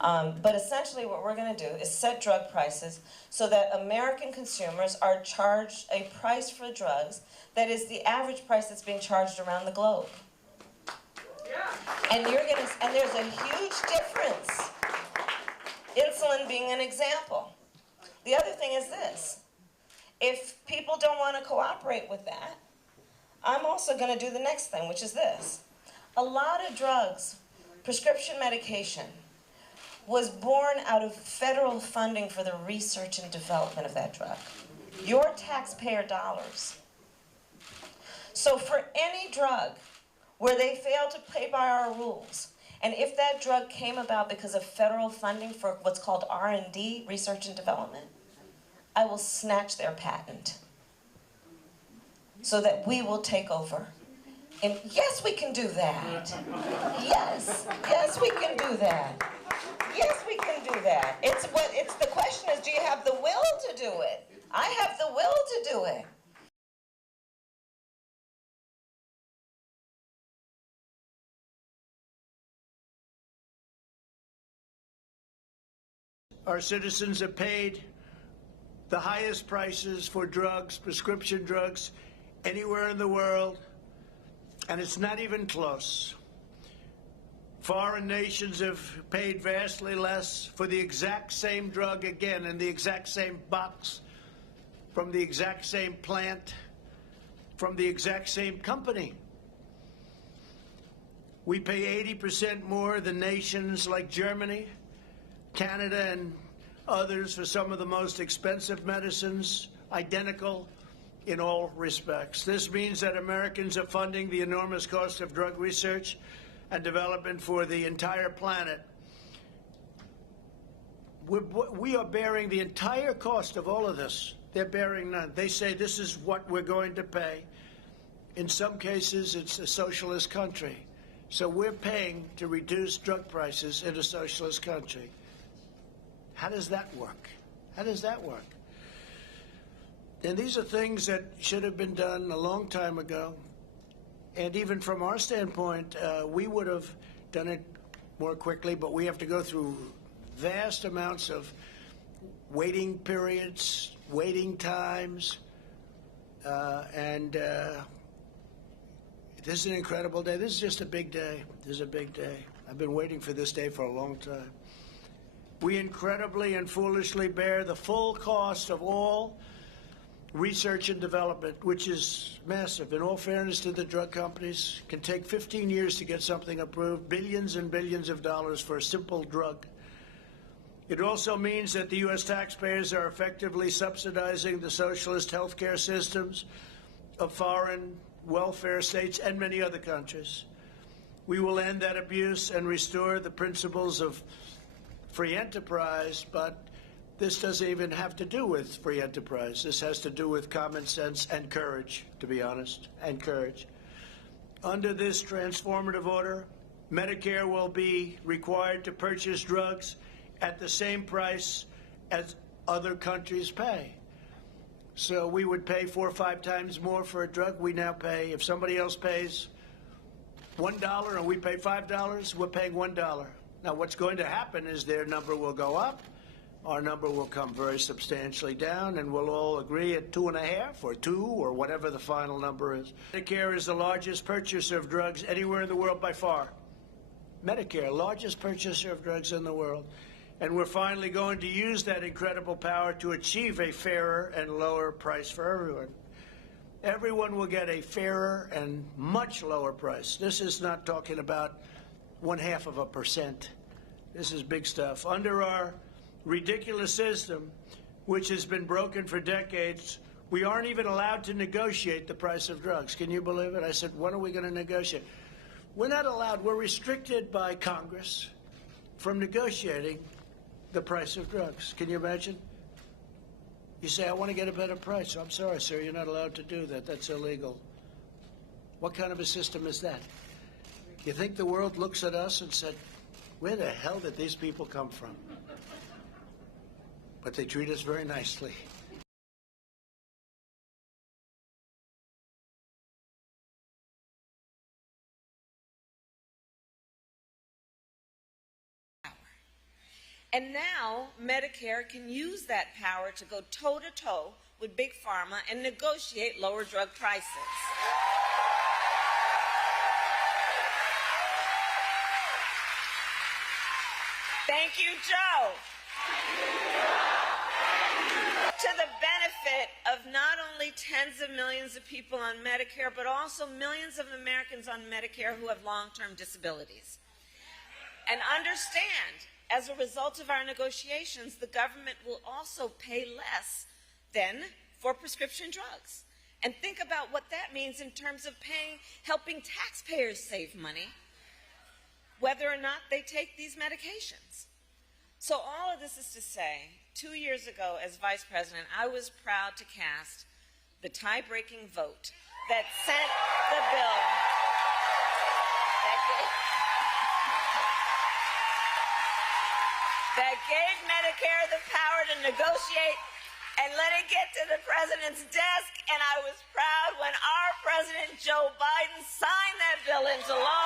But essentially what we're going to do is set drug prices so that American consumers are charged a price for drugs that is the average price that's being charged around the globe. And there's a huge difference. Insulin being an example. The other thing is this. If people don't want to cooperate with that, I'm also going to do the next thing, which is this. A lot of drugs, prescription medication, was born out of federal funding for the research and development of that drug. Your taxpayer dollars. So for any drug where they fail to play by our rules, and if that drug came about because of federal funding for what's called R&D, research and development, I will snatch their patent so that we will take over. And yes, we can do that. Yes, we can do that. Yes, we can do that. The question is, do you have the will to do it? I have the will to do it. Our citizens have paid the highest prices for drugs, prescription drugs, anywhere in the world, and it's not even close. Foreign nations have paid vastly less for the exact same drug, again, in the exact same box, from the exact same plant, from the exact same company. We pay 80% more than nations like Germany, Canada, and others for some of the most expensive medicines, identical in all respects. This means that Americans are funding the enormous cost of drug research and development for the entire planet. We are bearing the entire cost of all of this. They're bearing none. They say this is what we're going to pay. In some cases, it's a socialist country. So we're paying to reduce drug prices in a socialist country. How does that work? How does that work? And these are things that should have been done a long time ago. And even from our standpoint, we would have done it more quickly, but we have to go through vast amounts of waiting periods, waiting times, and this is an incredible day. This is just a big day. This is a big day. I've been waiting for this day for a long time. We incredibly and foolishly bear the full cost of all research and development, which is massive. In all fairness to the drug companies, it can take 15 years to get something approved, billions and billions of dollars for a simple drug. It also means that the U.S. taxpayers are effectively subsidizing the socialist healthcare systems of foreign welfare states and many other countries. We will end that abuse and restore the principles of free enterprise, but this doesn't even have to do with free enterprise. This has to do with common sense and courage, to be honest, and courage. Under this transformative order, Medicare will be required to purchase drugs at the same price as other countries pay. So we would pay 4 or 5 times more for a drug. We now pay, if somebody else pays $1 and we pay $5, we're paying $1. Now what's going to happen is their number will go up, our number will come very substantially down, and we'll all agree at 2.5 or 2 or whatever the final number is. Medicare is the largest purchaser of drugs anywhere in the world by far. Medicare, largest purchaser of drugs in the world. And we're finally going to use that incredible power to achieve a fairer and lower price for everyone. Everyone will get a fairer and much lower price. This is not talking about 0.5%. This is big stuff. Under our ridiculous system, which has been broken for decades, we aren't even allowed to negotiate the price of drugs. Can you believe it? I said, when are we going to negotiate? We're not allowed. We're restricted by Congress from negotiating the price of drugs. Can you imagine? You say, I want to get a better price. I'm sorry, sir, you're not allowed to do that. That's illegal. What kind of a system is that? You think the world looks at us and said, where the hell did these people come from? But they treat us very nicely. And now Medicare can use that power to go toe-to-toe with Big Pharma and negotiate lower drug prices. Thank you, Joe. To the benefit of not only tens of millions of people on Medicare, but also millions of Americans on Medicare who have long-term disabilities. And understand, as a result of our negotiations, the government will also pay less than for prescription drugs. And think about what that means in terms of helping taxpayers save money, whether or not they take these medications. So all of this is to say, 2 years ago as Vice President, I was proud to cast the tie-breaking vote that sent the bill that gave Medicare the power to negotiate and let it get to the president's desk. And I was proud when our President Joe Biden signed that bill into law.